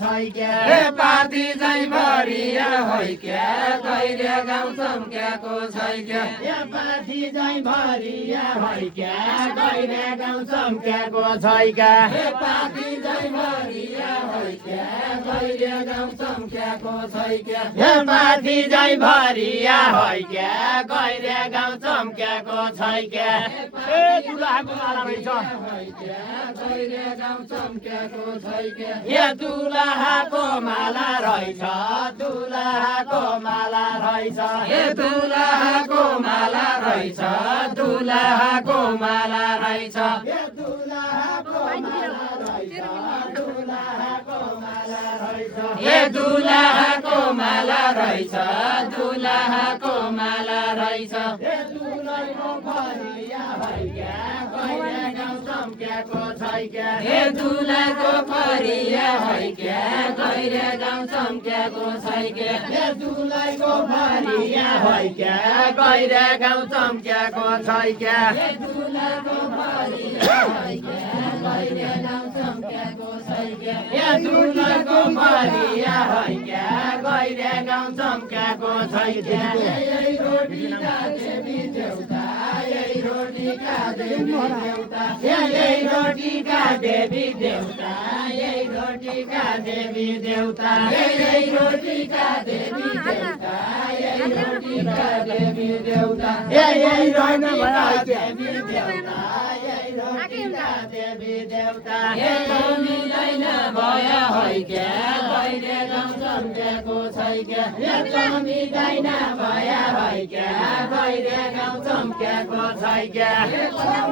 छैक्या हे पाती झै भरिया हैक्या गैरे गाउँ चम्क्याको छैक्या हे पाथी झै भरिया हैक्या गैरे गाउँ चम्क्याको छैक्या हे पाती झै भरिया हैक्या गैरे गाउँ चम्क्याको छैक्या हे पाथी झै भरिया हैक्या गैरे गाउँ चम्क्याको छैक्या ए दुलाको माला रहेछ गैरे गाउँ चम्क्याको छैक्या हे दुलाको माला रहेछ दुलाको माला रहेछ हे दुलाको माला रहेछ दुलाको माला रहेछ हे दुलाको माला रहेछ दुलाको माला रहेछ हे दुलाको माला रहेछ दुलाको माला रहेछ हे दुलैको फरिया हैक्या गैरे गाउँ चम्क्याको छैक्या हे दुलाको फरिया हैक्या गैरे गाउँ चम्क्याको छैक्या हे दुलैको फरिया हैक्या गैरे गाउँ चम्क्याको छैक्या हे दुलाको फरिया हैक्या गैरे गाउँ चम्क्याको छैक्या हे दुलैको फरिया हैक्या गैरे गाउँ चम्क्याको छैक्या यही रोटीका देवी देउता यही रोटीका देवी देउता यही रोटीका देवी देउता यही रोटीका देवी देउता यही रोटीका देवी देउता यही रोटीका देवी देउता यही रोटीका देवी देउता यही रोटीका देवी देउता हे मिल्दैन भया हैक्या गैरे गाउँ चम्क्याको छैक्या हे मिल्दैन भया हैक्या गैरे गाउँ चम्क्याको छैक्या हे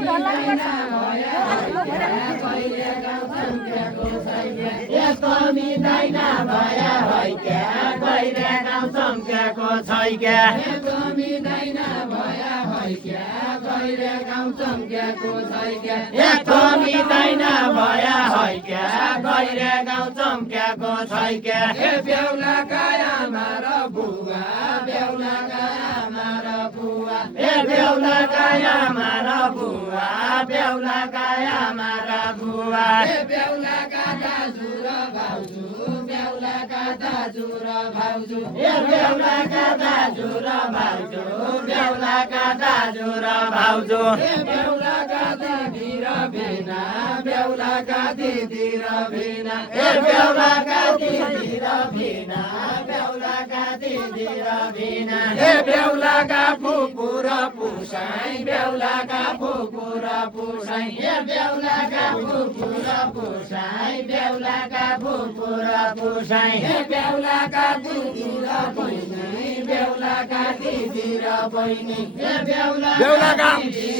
मिल्दैन भया हैक्या गैरे गाउँ चम्क्याको छैक्या यस्तो मिल्दैन भया हैक्या गैरे गाउँ चम्क्याको छैक्या यस्तो मिल्दैन भया हैक्या गैरे गाउँ चम्क्याको छैक्या यस्तो मिल्दैन भया हैक्या गैरे गाउँ चम्क्याको छैक्या हे बेहुलाका आमा र बुवा बेहुलाका आमा र बुवा हे बेहुलाका आमा र बुवा बेहुलाका आमा र बुवा हे बेहुलाका दाजु र भाउजू बेहुलाका दाजु र भाउजू हे बेहुलाका दाजु र भाउजू बेहुलाका दाजु र भाउजू हे बेहुलाका दिदी र भेना बेहुलाका दिदी र भेना हे बेहुलाका दिदी र भिना बेहुलाका दिदी र भिना हे बेहुलाका फुपू र पुसाई बेहुलाका फुपू र पुसाई हे बेहुलाका फुपू र पुसाई बेहुलाका फुपू र पुसाई हे बेहुलाका दिदी र बहिनी बेहुलाका दिदी र बहिनी हे बेहुलाका बेहुलाका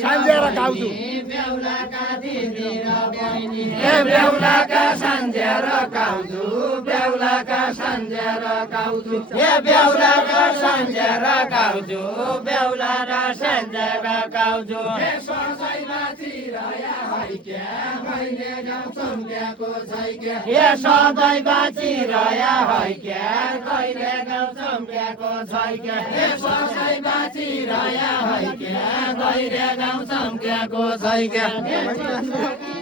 सान्जे र काउजू बेहुलाका दिदी र बहिनी हे बेहुलाका सान्जे र काउजू बेहुलाका सान्जे र काउजू हे बेहुलाका सान्जे र काउजू बेहुला र सान्जे र काउजू हे ससैमा चिराया हैक्या मैले गाउँ चम्क्याको छैक्या हे सधैँ बाँचिरह्या हैक्या कहिले गाउँ चम्क्याको छैक्या हे ससै बाँचिरह्या हैक्या गैरे गाउँ चम्क्याको छैक्या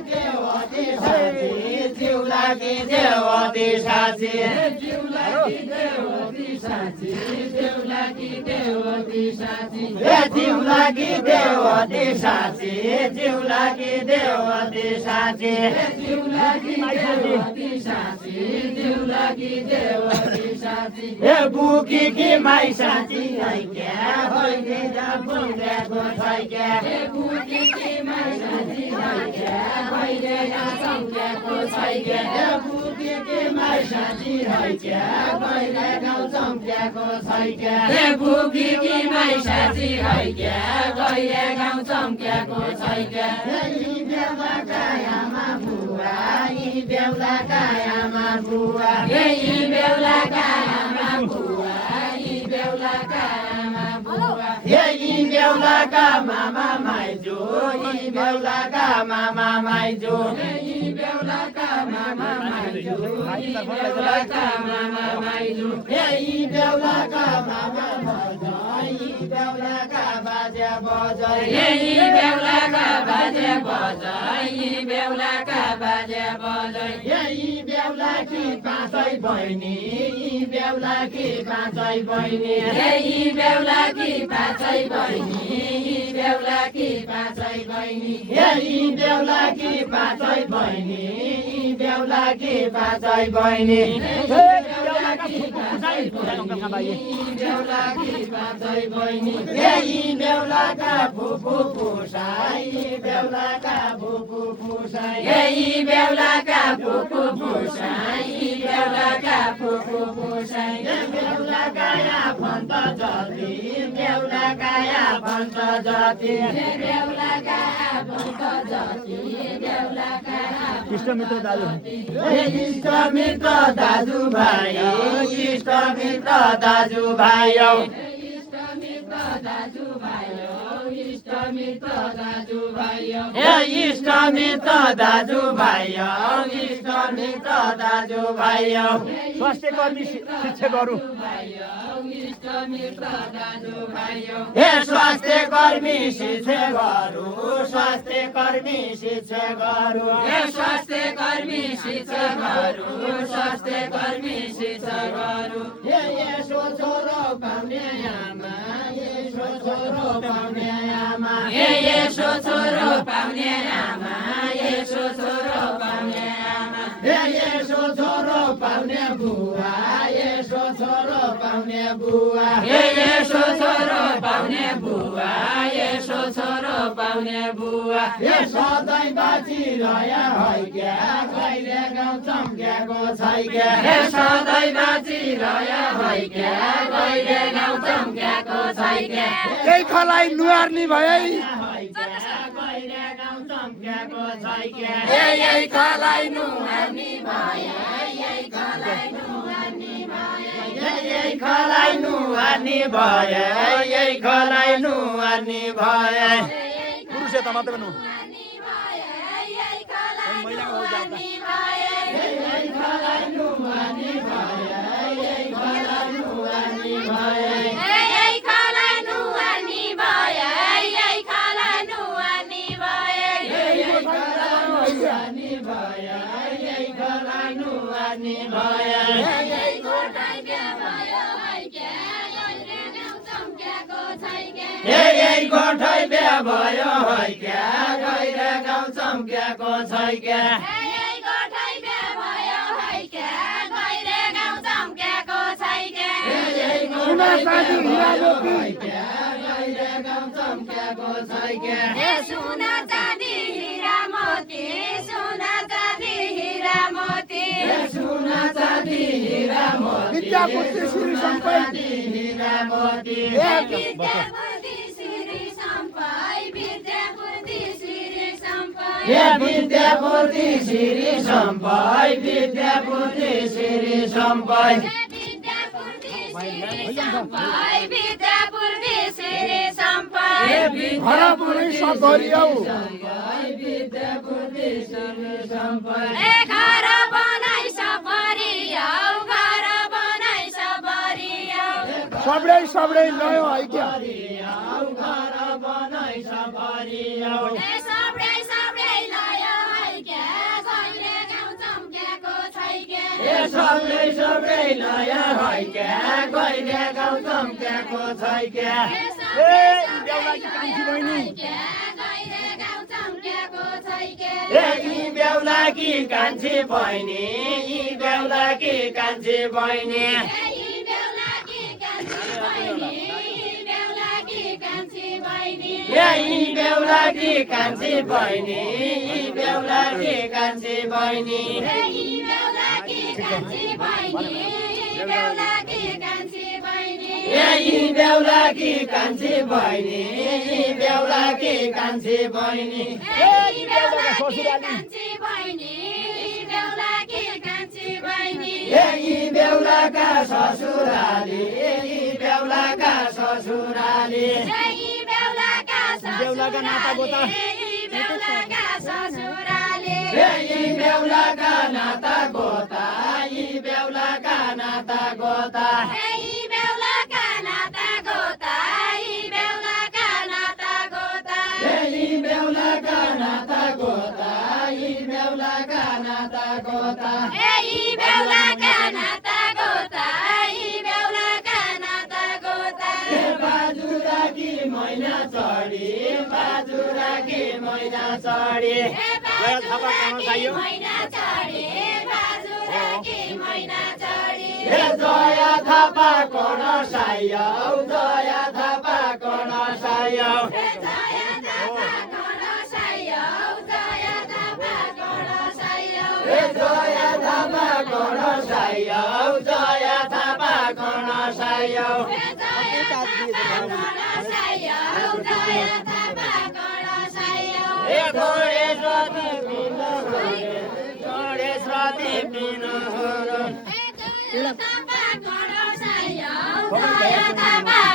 देवती साँची जिउलाकी देवती साँची जिउलाकी देवती साँची जिउलाकी देवती साँची हे जिउलाकी देवती साँची जिउलाकी देवती साँची जिउलाकी देवती साँची जिउलाकी देवती साँची हे बुकी कि माई साँची हैक्या होइन पुङ्गेको छैक्या हे बुकी कि माई साँची हैक्या गैरे गाउँ चम्क्याको छैक्या हे बुकी कि माई साँची हैक्या कहिले गाउँ चम्क्याको छैक्या हे बुकी कि माई साँची हैक्या गैरे गाउँ चम्क्याको छैक्या यी बेहुलाका आमा बुवा यी बेहुलाका आमा बुवा हे यी बेहुलाका आमा बुवा यी बेहुलाका आमा बुवा हे यी बेहुलाका मामा माइजू यी यही बेहुलाका मामा माइजू यही बेहुलाका मामा माइजू बेहुलाका मामा माइजू यही बेहुलाका मामा बजाइ बेहुलाका बाजा बजाइ यही बेहुलाका बाजे बजाइ बेहुलाका बाजे बजाइ यही बेहुलाकी पाँचै बहिनी बेहुलाकी पाँचै बहिनी यही बेहुलाकी पाँचै बहिनी बेहुलाकी पाँचै बहिनी यही बेहुलाकी पाँचै बहिनी बेहुलाकी पाँचै बहिनी बेहुलाकी पाँचै बहिनी यही बेहुलाका फुपू फुसाइ बेहुलाका फुपू फुसाइ यही बेहुलाका फुपू फुसाइ बेहुलाका फुपू फुसाइ बेहुलाका आफन्त जति बेहुलाका आफन्त जति बेहुलाका आफन्त जति बेहुलाका इष्टमित्र दाजु इष्टमित्र दाजुभाइ इष्टमित्र दाजुभाइ इष्टमित्र दाजुभाइ इष्टमित्र दाजुभाइ इष्टमित्र दाजुभाइ इष्टमित्र दाजुभाइ स्वास्थ्य कर्मी शिक्षकहरू इष्टमित्र दाजुभाइ हे स्वास्थ्य कर्मी शिक्षकहरू स्वास्थ्य कर्मी शिक्षकहरू स्वास्थ्य कर्मी शिक्षकहरू स्वास्थ्य कर्मी शिक्षकहरू यसो छोरो पाउने आमा यसो छोरो पाउने आमा यसो छोरो पाउने आमा यसो छोरो पाउने आमा यसो छोरो पाउने बुवा यसो छोरो पाउने बुवा यसो छोरो पाउने बुवा यसो छोरो पाउने बुवा हे सधैँ बाँचिरह्या है क्या कहिले गाउँ चम्क्याको छै क्या हे सधैँ बाँचिरह्यो है क्या कहिले गाउँ चम्क्याको छै क्या त्यही खलाई नुहार्ने भए कहिले गाउँ चम्क्याको छै क्या यही खलाई नुहार्ने भयो यही खलाई नुहार्ने भयो यही खलाई नुहार्ने भए यही खलाई नुहार्ने भए पुरुष यता मात्रै नु यही खलाई नुहार्ने भयो यही खलाई नुहार्ने भए यही खलाई नुहार्ने भए यही खलाई नुहार्ने भयो यही खलाई नुहार्ने भयो यही खलाई नुहार्ने भए यही खलाई नुहार्ने भए यही गोठाइ बिहा भयो है क्या यही गाउँ चम्क्याको छै क्या यही गोठै बिहा भयो है क्या गहिरो गाउँ चम्क्याको छै क्या यही गोठाइ बिहा भयो है क्या गहिरो गाउँ चम्क्याको छै क्या यही गोठै बिहा भयो है क्या गहिरो गाउँ चम्क्याको छै क्या सुना चाँदी हिरा मोती सुना चाँदी हिरा मोती सुना चाँदी हिरा मोती विद्यापुत्री श्री सम्पत्ति हिरा मोती विद्यापुत्री श्री सम्पाई विद्यापुत्री श्री सम्पाई हे विद्यापुत्री श्री सम्पाई विद्यापुत्री श्री सम्पाई विद्यापुत्री श्री सम्पाई विद्यापुत्री श्री सम्पाई घर पुरै सबरियौ विद्यापुत्री श्री सम्पाई घर बनाइ सबरियौ घर बनाइ सबरियौ सबरै नयाँ है क्या घर बनाइ सफरियौ सबरै लायो है क्या गहिरो गाउँ चम्क्याको छै क्या सबै नयाँ है क्या गहिरो गाउँ चम्क्याको छै क्या यी बेहुलाकी कान्छी बहिनी यी बेहुलाकी कान्छी बहिनी यही बेहुलाकी कान्छी बहिनी बेहुलाकी कान्छी बहिनी यही बेहुलाकी कान्छी बहिनी यी बेहुलाकी कान्छी बहिनी यही बेहुलाकी कान्छी बहिनी बेहुलाकी कान्छी बहिनी यही बेहुलाकी कान्छी बहिनी यी बेहुलाकी कान्छी बहिनी यही बेहुलाकी कान्छी बहिनी बेहुलाकी कान्छी बहिनी यही बेहुलाका ससुराली यही बेहुलाका ससुराली यही बेहुलाका बेहुलाका नातागोता। यही बेहुलाका ससुराले यी बेहुलाका नाता गोता यी बेहुलाका नाता गोता यी बेहुलाका नाता गोता यी बेहुलाका नाता गोता यी बेहुलाका नाता गोता यी बेहुलाका नाता गोता यी बेहुलाका नाता गोता यी बेहुलाका नाता गोता बाजुराकी मैना चढी बाजुराकी मैना चढी मैना चढे बाजुराकी मैना चढे जया थापा कोण सायौ जया थापा कोण सायौ जया थापा कोण सायौ जया थापा कोण सायौ जया थापा कोण सायौ जया थापा कोण सायौ थोडे स्वाति पिन थोडे स्वाति पिन थापा